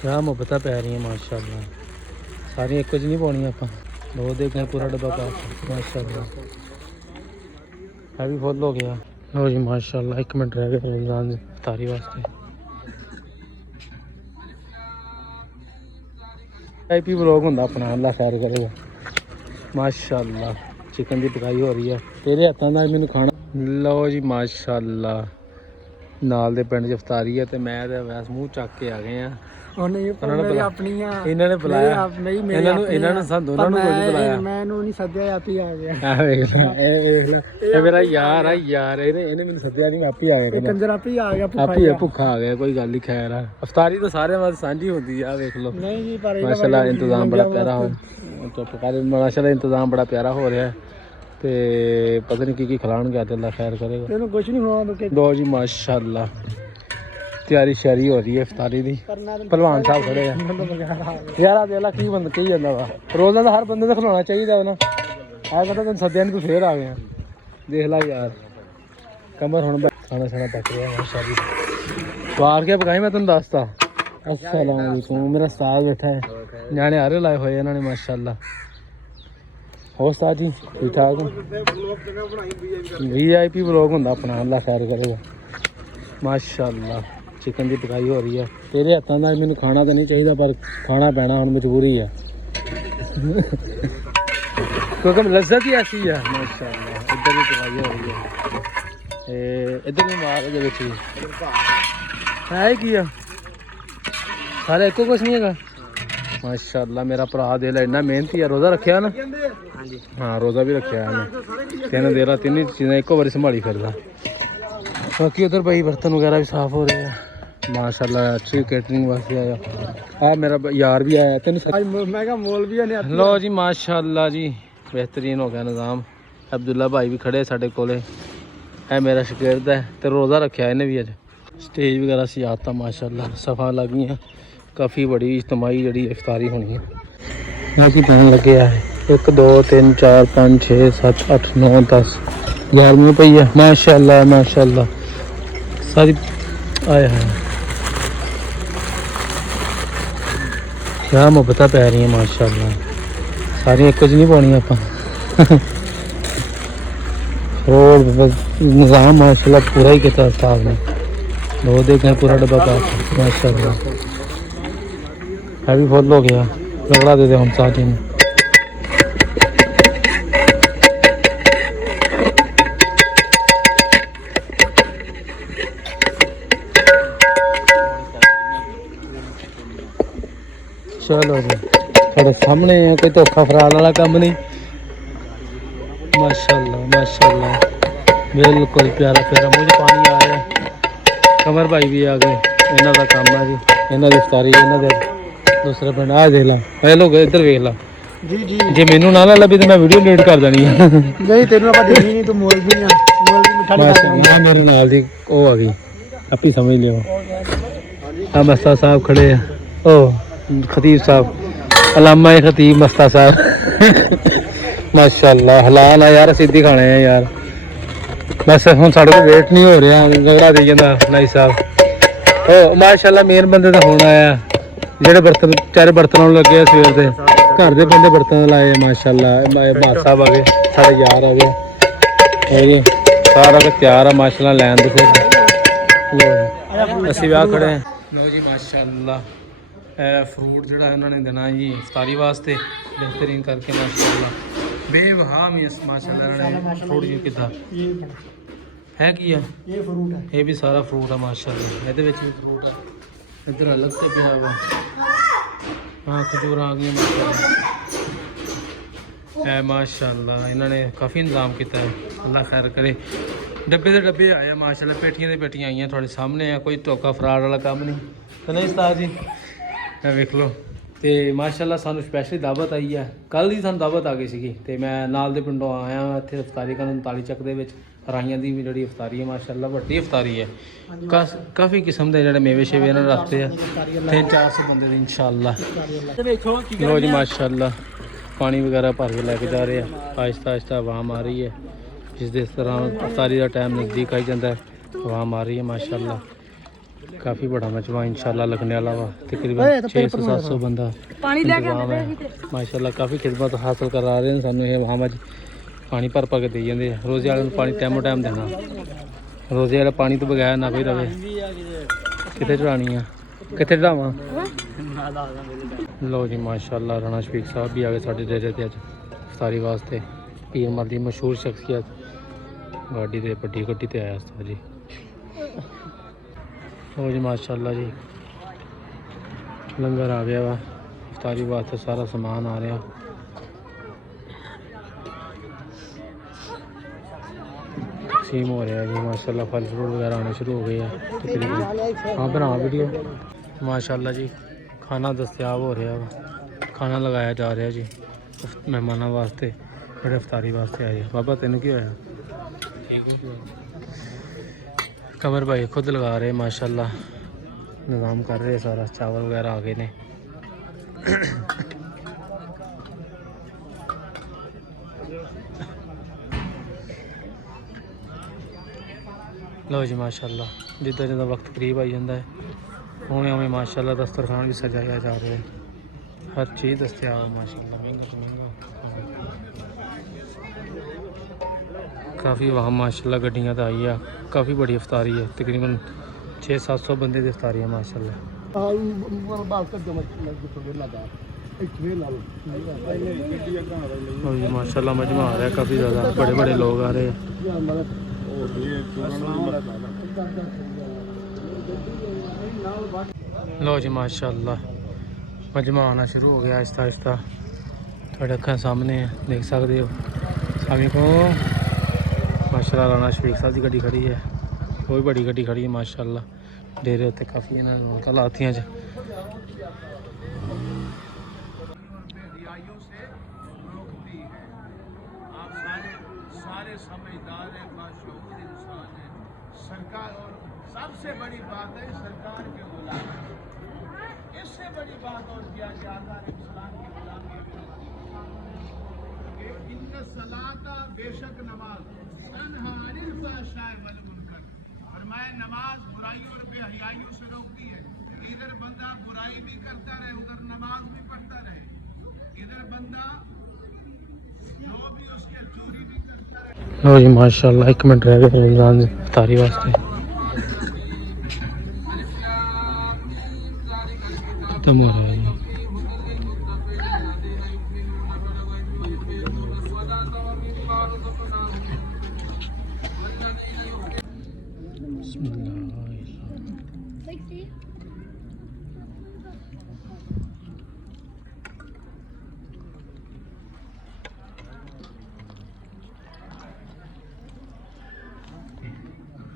क्या मुहब्बत पै रही हैं माशाल्लाह। सारी एक च नहीं पानी आप दो देखें पूरा डब्बा पा माशाल्लाह। है भी फुल हो गया। लो जी माशाल्लाह 1 मिनट रह गया रमजान इफ्तारी वास्ते। VIP व्लॉग होंदा अपना अल्लाह खैर करेगा माशाल्लाह। चिकन की पकाई हो रही है तेरे हत्थों का मैनू खाना। लो जी माशाल्लाह नाल दे पिंड च इफ्तारी है तो मैं वैस मूँह चक के आ गए हैं। इन्होंने बुलाया मैनू नहीं सद्या आप ही आ गया। मेरा यार है यार इन्हें मैंने सद्या नहीं आप ही आ गया कंजर आप ही आ गया भुखा आ गया कोई गल नहीं। खैर है इफ्तारी तो सारे वास्ते सांझी होती है वेख लो माशाल्लाह इंतजाम बड़ा प्यारा हो माशाल्लाह इंतजाम बड़ा प्यारा हो रहा है ते पता नहीं की खिलाने गया अल्लाह खैर करेगा। कुछ नहीं लो जी माशाल्लाह तैयारी श्यारी हो रही है इफ्तारी की। भलवान साहब खड़े हैं यार देख की बंद कही जाता वा रोज़ा तो हर बंदे को खिलाना चाहिए ना। है कहता तेन सद्या नहीं तू फिर आ गया देख ला यार कमर हूँ खाना शाना पक रहा है माशाल्लाह। बाहर क्या पकाई मैं तेन दसता। अस्सलाम वालेकुम मेरा उस्ताद बैठा है न्याणे हारे लाए हुए इन्होंने माशाल्लाह। हो उस्ताद जी ठीक ठाक VIP व्लॉग होंदा अपना अल्लाह खैर करेगा माशाल्लाह। चिकन की पकाई हो रही है तेरे हत्थों का मैनू खाना तो नहीं चाहिए पर खाना पैना हम मजबूरी है क्योंकि लज्जत ही ऐसी है माशाल्लाह। इधर भी पकाई हो रही है इधर भी मार है की है सारे एको कुछ नहीं है माशाल्लाह। मेरा भरा दिल इन्ना मेहनती है रोज़ा रखा ना। हाँ रोज़ा भी रखा है तीन दिल तीन चीज़ें एको बारी संभाली फिरदा। बाकी उधर भाई बर्तन वगैरह भी साफ़ हो रहे हैं माशाल्लाह। अच्छी कैटरिंग वास्ते आया मेरा यार भी आया तेन मोल भी लो जी माशाल्लाह जी बेहतरीन हो गया निज़ाम। अब्दुल्ला भाई भी खड़े साढ़े कोले है मेरा शगिर्द है तो रोज़ा रखा इन्हें भी अज। स्टेज वगैरह सजाता माशाल्लाह सफ़ा लग गई काफ़ी बड़ी इज्तमाही जी इफ्तारी होनी है। बाकी पैन लगे है 1 2 3 4 5 6 7 8 9 10 11वीं पई है माशाल्लाह माशाल्लाह सारी आए हैं। क्या मुहब्बत पै रही हैं माशाल्लाह। सारी एक च नहीं पानी आप और निज़ाम माशाल्लाह पूरा ही किया उस्ताद ने दो देखें पूरा डब्बा पा माशाल्लाह। है भी फुल हो गया रगड़ा दे हम साथ ही चलो जी थोड़े सामने है कोई धोखा फराल वाला काम नहीं माशाल्लाह माशाल्लाह बिल्कुल प्यारा प्यारा मुझे पानी आ रहा है। कमर भाई भी आ गए इन्हों का काम है जी इन्हों की इफ्तारी इन्हों के दूसरे पिंड आ देख ला ए लोग इधर वेख ला जी जी जे मैनू ना लभी तो मैं वीडियो डिलीट कर देनी है नहीं तेन नहीं तू मोल भी मेरे नाल दी ओ आ गई आप ही समझ लियो। मस्ता साहब खड़े हैं ओ खतीब साहब अलामा खतीब मस्ता साहब माशाल्लाह हलाल है यार सीधी खाने हैं यार बस हम साढ़े को वेट नहीं हो रहा झगड़ा दे जाता नाई साहब ओ माशाल्लाह मेन बंदे तो होना आया जेडे बर्तन चारे बर्तनों लगे सवेर से घर के बंदे बर्तन लाए माशाल्लाह। बात साहब आ गए साढ़े यार आ गए सारा कुछ तैयार है माशाल्लाह लैन तो फिर असी ब्याह खड़े हैं लो जी माशाल्लाह। फ्रूट जो उन्होंने देना जी इफ्तारी वास्ते बेहतरीन करके माशाल्लाह बेवहा माशाल्लाह फ्रूट यूज किया है कि ये फ्रूट है ये भी सारा फ्रूट है माशाल्लाह। ये भी फ्रूट है इधर अलग से पिया हुआ हाँ खजूर आ गई माशाल्लाह। इन्होंने काफ़ी इंतजाम किया है अल्लाह खैर करे। डब्बे के डब्बे आए माशाल्लाह पेटियां दी पेटियां आई थोड़े सामने है कोई धोखा फराड वाला काम नहीं तो नहीं उस्ताद जी वेख लो तो माशाल्लाह सानू स्पैशली दावत आई है कल ही सानू दावत आ गई सी तो मैं नाल दे पिंडों आया इत्थे इफ्तारी करन 39 चक दे विच राइयां दी भी जी इफ्तारी है माशाल्लाह वड्डी इफ्तारी है काफ़ी किस्म के जो मेवे शेवे इन्होंने रखते हैं 300-400 बंदे इंशाल्लाह। लो जी माशाल्लाह पानी वगैरह भर के लैके जा रहे हैं आहिस्ता आहिस्ता आवाम आ रही है जिस तरह इफ्तारी का टाइम नज़दीक आई जाता है आवाम आ रही है माशाल्लाह। काफ़ी बड़ा मजमा इंशाल्लाह लगने वाला वा। तकरीबन 600-700 बंदा पानी लेके इंतजाम है माशाल्लाह। काफ़ी खिदमत हासिल करा रहे हैं सानू। ये वहाँ मज पानी भर भर के दे जाते हैं। रोज़े वाले पानी टाइमो टाइम देना। रोज़े वाला पानी तो बगैर ना कोई रवे। कितने चढ़ानी है, कितने चढ़ावा। लो जी माशाल्लाह राणा शफीक साहब भी आ गए साढ़े डेरे ते अज इफ्तारी वास्ते। पीर मल दी मशहूर शख्सियत गाड़ी दे बड़ी गड्डी ते आया उस्ताद जी। लो जी माशाल्लाह जी लंगर आ गया वा। इफ्तारी वास्ते सारा सामान आ रहा। तकसीम हो रहा है जी माशाल्लाह। फल फ्रूट वगैरह आने शुरू हो गए हैं तकरीबन। हाँ बना वीडियो माशाल्लाह जी। खाना दस्तयाब हो रहा वा। खाना लगाया जा रहा जी मेहमानों वास्ते बड़े इफ्तारी वास्ते आए। बाबा तेन की होया ठीक है। कमर भाई खुद लगा रहे माशाल्लाह। निज़ाम कर रहे सारा। चावल वगैरह आ गए ने। लो जी माशाल्लाह जिदा जिदा वक्त करीब आई जाता है उवें उवें माशाल्लाह दस्तरखान भी सजाया जा रहा है। हर चीज़ दस्तयाब माशाल्लाह। महंगा तो महंगा काफ़ी वहाँ माशाल्लाह गड्डियाँ तो आई है। काफ़ी बड़ी इफ्तारी है। तकरीबन 600-700 बंदे की इफ्तारी है माशाल्लाह। और ये माशाल्लाह मजमा आ रहा है। काफ़ी ज़्यादा बड़े बड़े लोग आ रहे हैं। लो जी माशाल्लाह मजमा आना शुरू हो गया आहिस्ता आहिस्ता। थोड़े अखा सामने देख सकते हो। को माशाल्लाह राणा शफीक साहब की गड्डी खड़ी है। वो भी बड़ी गड्डी खड़ी है माशाल्लाह। डेरे उत्ते काफ़ी इन्होंने रौनक लातियां च। सरकार और सबसे बड़ी बात है सरकार के गुलाम। इससे बड़ी बात और क्या ज्यादा इस्लाम के गुलाम कि इन्न सलाता बेशक नमाज तन्हा अनिल फ़हशाए वल मुनकर। फरमाया नमाज बुराइयों और बेहयाइयों से रोकती है। इधर बंदा बुराई भी करता रहे उधर नमाज भी पढ़ता रहे। इधर बंदा जो भी उसके चोरी भी करता रहे। लो जी माशाल्लाह 1 मिनट रह गए रमज़ान इफ्तारी वास्ते। खत्म हो रहा है जी। बिस्मिल्लाह।